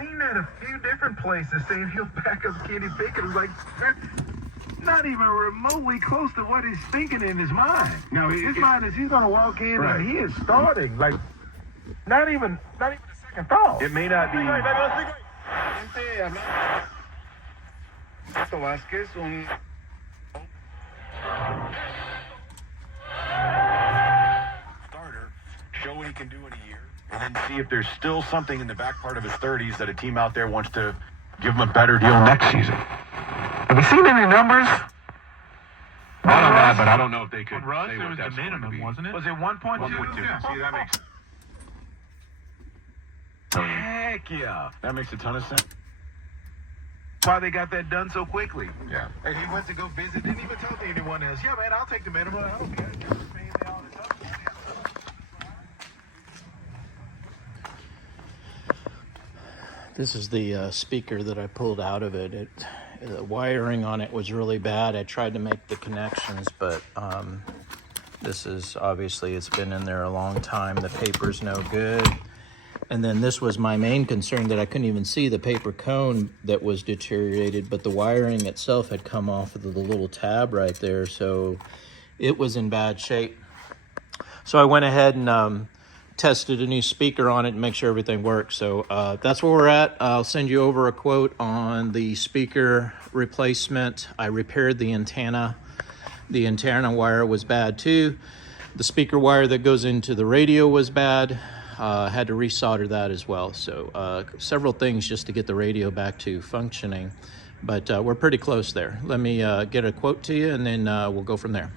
seen that a few different places, saying he'll back up Kenny Pickett. It's like, that's not even remotely close to what he's thinking in his mind. No, his mind is he's going to walk in and he is starting. Like, not even a second thought. It may not be. Vázquez, Starter, show what he can do in a year, and then see if there's still something in the back part of his 30s that a team out there wants to give him a better deal next season. Have you seen any numbers? I don't know, but I don't know if they could Russ, say it what was that's the going to minimum, be. wasn't it? Was it 1.2? 1.2. Yeah. See, that makes Heck yeah. that makes a ton of sense. Why they got that done so quickly. Yeah. And he went to go visit, didn't even tell anyone else. Yeah, man, I'll take the minimum. I don't care. You're paying me all the time. This is the speaker that I pulled out of it. The wiring on it was really bad. I tried to make the connections, but this is obviously, it's been in there a long time. The paper's no good. And then this was my main concern, that I couldn't even see the paper cone that was deteriorated, but the wiring itself had come off of the little tab right there, so it was in bad shape. So I went ahead and tested a new speaker on it and make sure everything works. So that's where we're at. I'll send you over a quote on the speaker replacement. I repaired the antenna. The antenna wire was bad too. The speaker wire that goes into the radio was bad. Had to resolder that as well. So several things just to get the radio back to functioning, but we're pretty close there. Let me get a quote to you, and then we'll go from there.